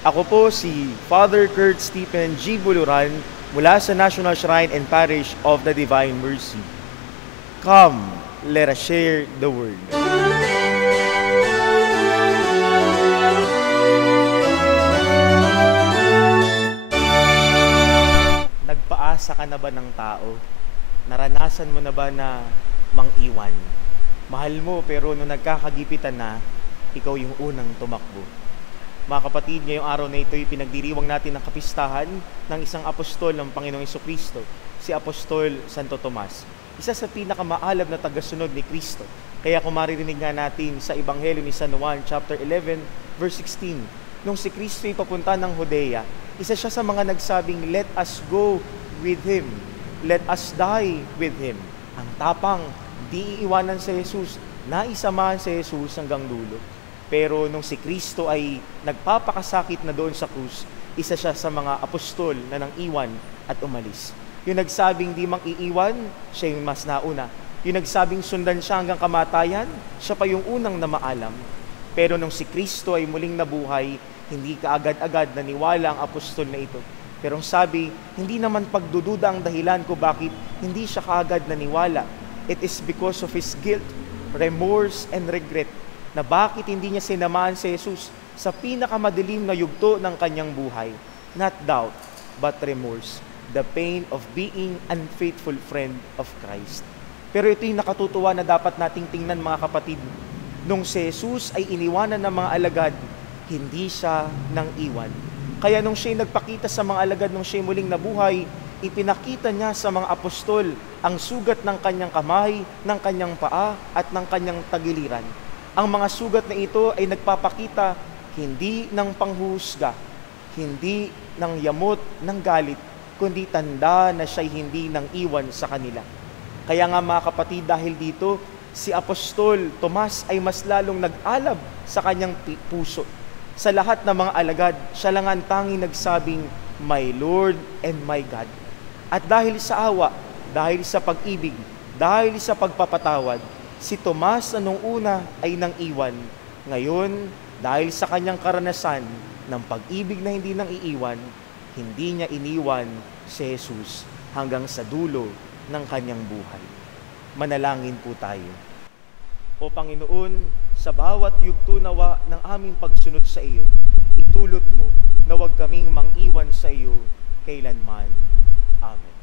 Ako po si Father Kurt Stephen G. Buluran mula sa National Shrine and Parish of the Divine Mercy. Come, let us share the Word. Nagpaasa ka na ba ng tao? Naranasan mo na ba na mang-iwan? Mahal mo pero nung nagkakagipitan na, ikaw yung unang tumakbo. Mga kapatid, ngayong araw na ito ay pinagdiriwang natin ng kapistahan ng isang apostol ng Panginoong Jesucristo, si Apostol Santo Tomas. Isa sa pinakamaalab na tagasunod ni Kristo. Kaya kung maririnig nga natin sa Ebanghelyo ni San Juan, chapter 11, verse 16, nung si Kristo ay papunta ng Judea, isa siya sa mga nagsabing, let us go with Him. Let us die with Him. Ang tapang, di iiwanan si Jesus, naisamahan si Jesus hanggang dulo. Pero nung si Kristo ay nagpapakasakit na doon sa krus, isa siya sa mga apostol na nang iwan at umalis. Yung nagsabing di mang iiwan, siya yung mas nauna. Yung nagsabing sundan siya hanggang kamatayan, siya pa yung unang na maalam. Pero nung si Kristo ay muling nabuhay, hindi kaagad-agad naniwala ang apostol na ito. Pero ang sabi, hindi naman pagdududa ang dahilan ko bakit hindi siya kaagad naniwala. It is because of his guilt, remorse, and regret na bakit hindi niya sinamahan si Jesus sa pinakamadilim na yugto ng kanyang buhay. Not doubt, but remorse. The pain of being unfaithful friend of Christ. Pero ito yung nakatutuwa na dapat nating tingnan, mga kapatid. Nung si Jesus ay iniwanan ng mga alagad, hindi siya nang iwan. Kaya nung siya'y nagpakita sa mga alagad, nung siya'y muling nabuhay, ipinakita niya sa mga apostol ang sugat ng kanyang kamay, ng kanyang paa, at ng kanyang tagiliran. Ang mga sugat na ito ay nagpapakita hindi ng panghuhusga, hindi ng yamot, ng galit, kundi tanda na siya'y hindi nang iwan sa kanila. Kaya nga mga kapatid, dahil dito, si Apostol Tomas ay mas lalong nag-alab sa kanyang puso. Sa lahat ng mga alagad, siya lang ang tanging nagsabing, My Lord and my God. At dahil sa awa, dahil sa pag-ibig, dahil sa pagpapatawad, si Tomas na nung una ay nang iwan. Ngayon, dahil sa kanyang karanasan ng pag-ibig na hindi nang iiwan, hindi niya iniwan si Jesus hanggang sa dulo ng kanyang buhay. Manalangin po tayo. O Panginoon, sa bawat yugto nawa ng aming pagsunod sa iyo, itulot mo na huwag kaming mang-iwan sa iyo kailanman. Amen.